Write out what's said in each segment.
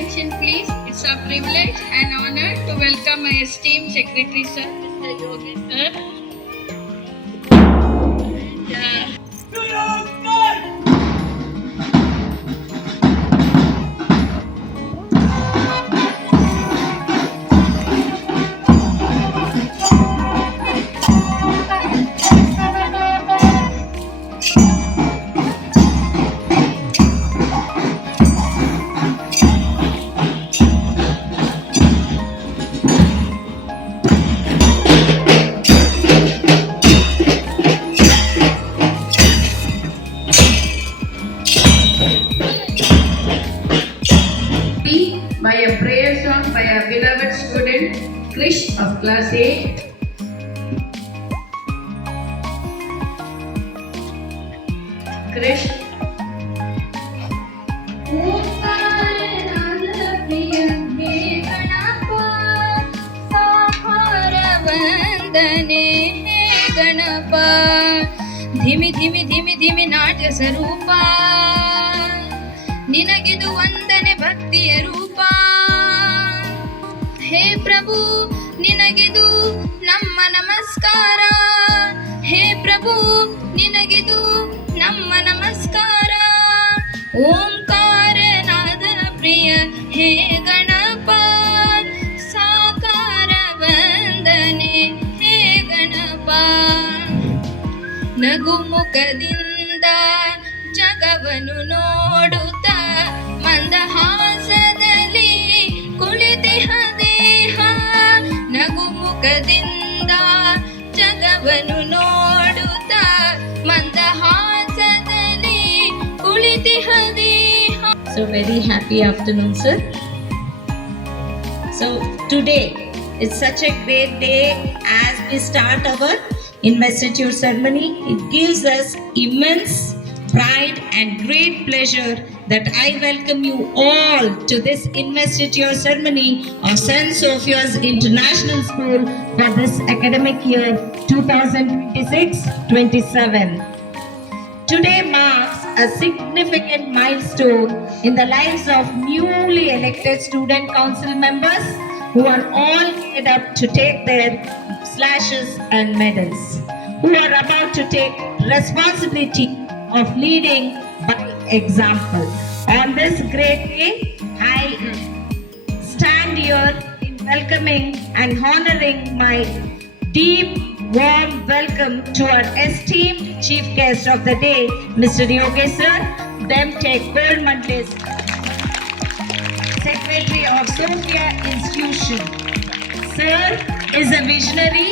attention, please. It's a privilege and honor to welcome my esteemed Secretary, Sir, Mr. Yogi, Sir. And, by a prayer song by our beloved student Krish of class 8. Krish. वंदने हे गणप धिमि धिमि धिमि धिमि नाट्य स्वरूप ನಿನಗಿದು ವಂದನೆ ಭಕ್ತಿಯ ರೂಪ ಹೇ ಪ್ರಭು ನಿನಗಿದು ನಮ್ಮ ನಮಸ್ಕಾರ ಹೇ ಪ್ರಭು ನಿನಗಿದು ನಮ್ಮ ನಮಸ್ಕಾರ ಓಂಕಾರ ನಾದನ ಪ್ರಿಯ ಹೇ ಗಣಪ ಸಾಕಾರ ವಂದನೆ ಹೇ ಗಣಪ ನಗುಮುಖದಿಂದ ಜಗವನ್ನು ನೋಡುತ್ತ ಮಂದಹಾಸದಲ್ಲಿ ಕುಳಿತಿಹ ದೇಹ ನಗುಮುಖದಿಂದ ಜಗವನ್ನು ನೋಡುತ್ತ ಮಂದಹಾಸದಲ್ಲಿ ಕುಳಿತಿಹ ದೇಹ. So very happy afternoon, sir. So today is such a great day as we start our investiture ceremony. It gives us immense pride and great pleasure that I welcome you all to this investiture ceremony of St. Sophia's International School for this academic year 2026-27. Today marks a significant milestone in the lives of newly elected student council members who are all geared up to take their slashes and medals, who are about to take responsibility of leading by example. On this great day, I stand here in welcoming and honoring my deep, warm welcome to our esteemed chief guest of the day, Mr. Yogi Sir. Them take gold medalist, Secretary of Sophia Institution. Sir is a visionary,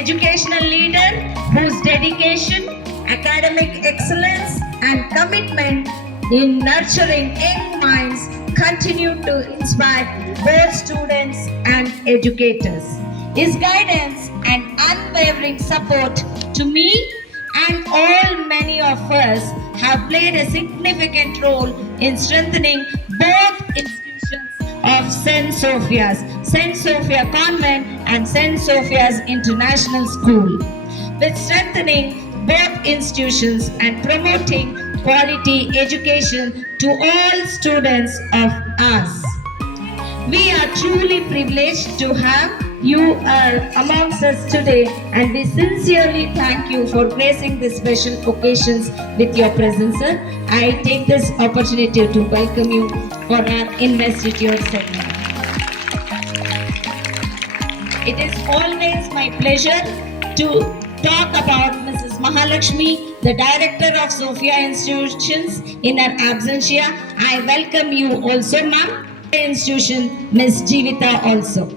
educational leader whose dedication, academic excellence and commitment in nurturing young minds continue to inspire both students and educators. His guidance and unwavering support to me and all many of us have played a significant role in strengthening both institutions of St. Sophia Convent and St. Sophia's International School. With strengthening both institutions and promoting quality education to all students of us. We are truly privileged to have you amongst us today, and we sincerely thank you for gracing these special occasions with your presence, sir. I take this opportunity to welcome you for our investiture ceremony. It is always my pleasure to talk about Mrs. Mahalakshmi, the Director of Sophia Institutions, in her absentia. I welcome you also, ma'am. Institution, Ms. Jeevita also.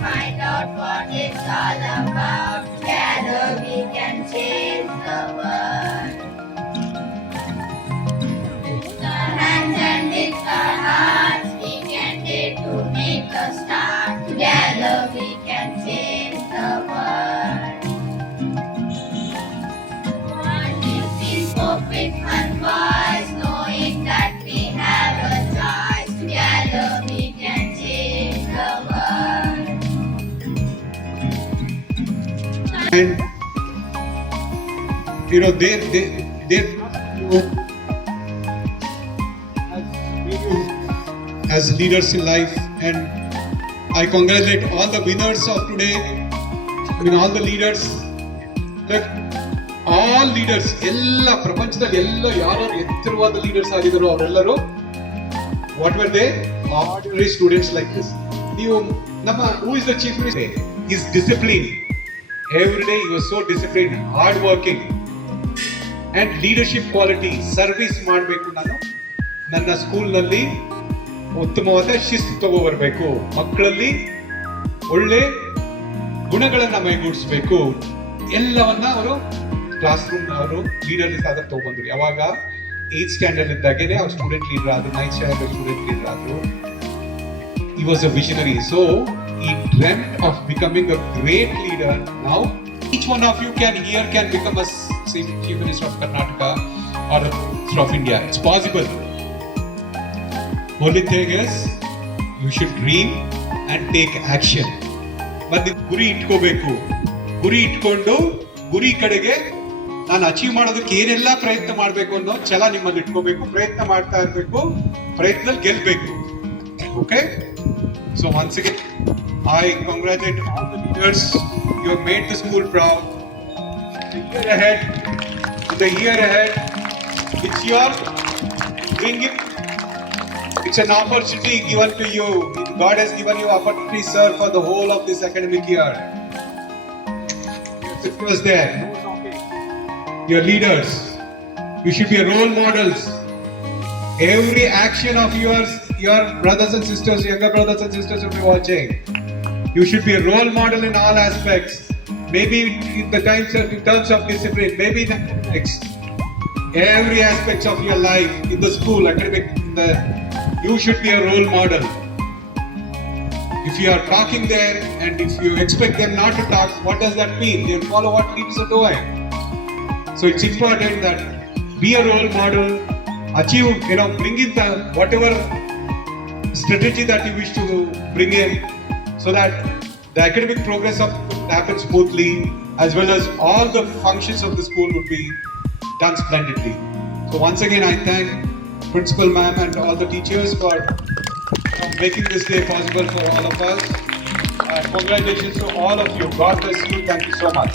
Find out what it's all about. Together we can change the world. With our hands and with our hearts, we can dare to make a start. Together we can change the world. One is we spoke with one voice, knowing that we have a choice. Together we can change the world. you know, they as leaders in life, and I congratulate all the winners of today. I mean, all the leaders, like all leaders, ಎಲ್ಲ ಪ್ರಪಂಚದಲ್ಲಿ ಎಲ್ಲ ಯಾರು ಎತ್ತರವಾದ leaders ಆಗಿದ್ರು ಅವರೆಲ್ಲರೂ what were they? Ordinary students like this. ನೀವು ನಮ್ಮ who is the chief minister? His discipline. Every day he was so disciplined, hard working, and leadership quality. Service ಮಾಡಬೇಕು. ನಾನು ನನ್ನ ಸ್ಕೂಲ್ನಲ್ಲಿ ಉತ್ತಮವಾದ ಶಿಸ್ತು ತಗೋಬರ್ಬೇಕು, ಮಕ್ಕಳಲ್ಲಿ ಒಳ್ಳೆ ಗುಣಗಳನ್ನ ಮೈಗೂಡಿಸ್ಬೇಕು, ಎಲ್ಲವನ್ನ ಅವರು ಕ್ಲಾಸ್ ರೂಮ್ ಅವರು ಲೀಡರ್ ಆದ ತಗೊಂಡ್ರು. ಯಾವಾಗ 8th ಸ್ಟ್ಯಾಂಡರ್ಡ್ ಇದ್ದಾಗೇನೆ ಅವ್ರು ಸ್ಟೂಡೆಂಟ್ ಲೀಡರ್ ಆದ್ರು, 9th ಸ್ಟ್ಯಾಂಡರ್ಡ್ ಸ್ಟೂಡೆಂಟ್ ಲೀಡರ್ ಆದ್ರು. He was a visionary, so he dreamt of becoming a great leader. Now each one of you can become a chief minister of Karnataka or of India. It's possible. Only thing is you should dream and take action. ಮತ್ತೆ ಗುರಿ ಇಟ್ಕೋಬೇಕು. ಗುರಿ ಇಟ್ಕೊಂಡು ಗುರಿ ಕಡೆಗೆ ನಾನು achieve ಮಾಡೋದಕ್ಕೆ ಏನೆಲ್ಲ ಪ್ರಯತ್ನ ಮಾಡಬೇಕು ಅನ್ನೋ ಛಲ ನಿಮ್ಮಲ್ಲಿ ಇಟ್ಕೋಬೇಕು. ಪ್ರಯತ್ನ ಮಾಡ್ತಾ ಇರಬೇಕು, ಪ್ರಯತ್ನದಲ್ಲಿ ಗೆಲ್ಬೇಕು. Okay, so once again I congratulate all the leaders. You have made the school proud. The year ahead, it's your bringing. It's an opportunity given to you. God has given you opportunity, sir, for the whole of this academic year. It was there. Your leaders, you should be role models. Every action of yours, your brothers and sisters, younger brothers and sisters will be watching. You should be a role model in all aspects. Maybe in terms of discipline, maybe in academics. Every aspect of your life, in the school, academic, you should be a role model. If you are talking there and if you expect them not to talk, what does that mean? They follow what leaders are doing. So it's important that be a role model, achieve, bring in the whatever strategy that you wish to bring in, so that the academic progress of happens smoothly, as well as all the functions of the school would be done splendidly. So once again, I thank Principal Ma'am and all the teachers for making this day possible for all of us. Congratulations to all of you. God bless you. Thank you so much.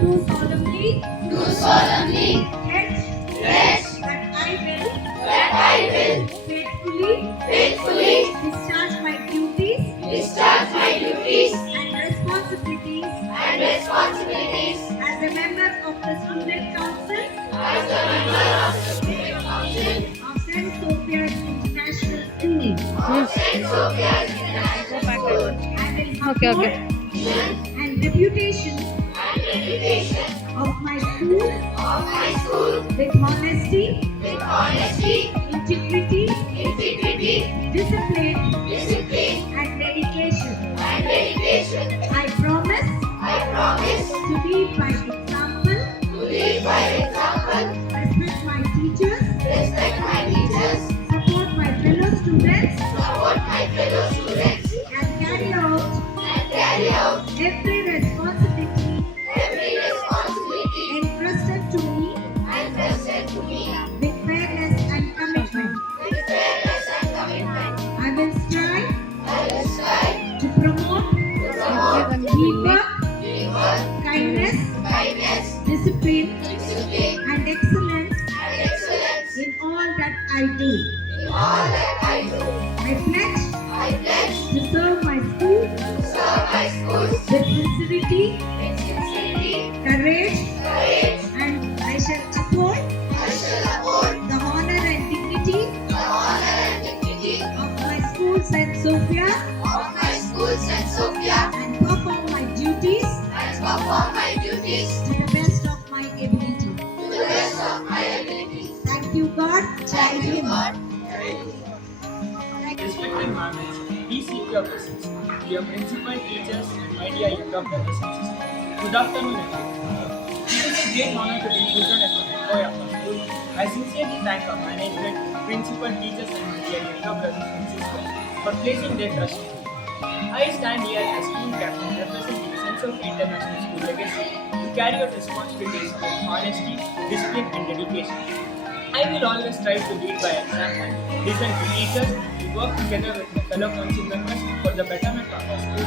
Do solemnly pledge that I will faithfully discharge my duties and responsibilities as a member of the Student Council of St. Sophia's International School. I will uphold and reputation of my school with honesty, integrity, discipline, and dedication. I promise to lead by example, respect my teachers, support my fellow students, and carry out every responsibility entrusted to me with fairness and commitment. I will strive promote teamwork, kindness, discipline, and excellence in all that I do. I pledge to serve my school with sincerity, courage, and I shall uphold the honor and dignity of my school Saint Sophia and perform my duties to the best of my ability. Thank you, God. Thank you, God. Respected environments, please seek your blessings. Dear principal, teachers, and my dear younger brothers and sisters, good afternoon everyone. It is a great honor to be chosen as the employee of our school. I sincerely thank our management, principal, teachers, and my dear younger brothers and sisters for placing their trust in me. I stand here as school captain representing Sense of International School Legacy to carry out responsibilities with honesty, discipline, and dedication. I will always strive to lead by example, listen to teachers, and work together with my fellow council members for the betterment of our school,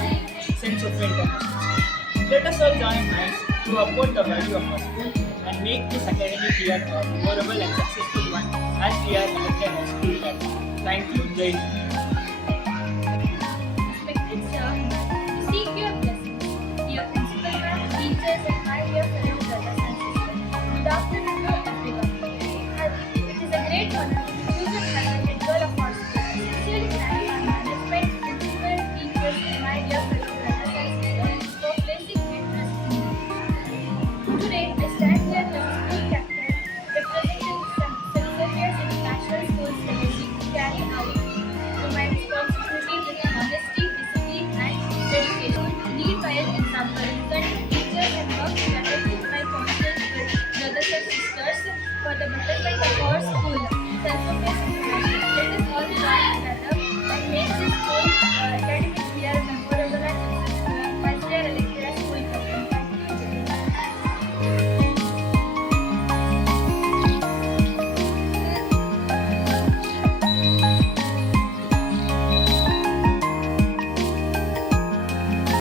Sense of International School. Let us all join hands to uphold the value of our school and make this academic year a memorable and successful one as we are elected as school captain. Thank you, Jai Hind. Respected sir, to seek your blessings, dear principal ma'am, teachers, and my dear fellow brothers and sisters. Good afternoon to everyone. It is a great honor to be chosen as the head girl of our school. I sincerely thank our management, principal, teachers, and my dear fellow brothers and sisters for placing their trust in me. Today, I stand here as a school captain representing St. Xavier's International School's legacy to carry out my responsibility with honesty, discipline, and dedication. Lead by an example, listen to teachers and work together with my council, brothers and sisters for the betterment of our school. Self-effacing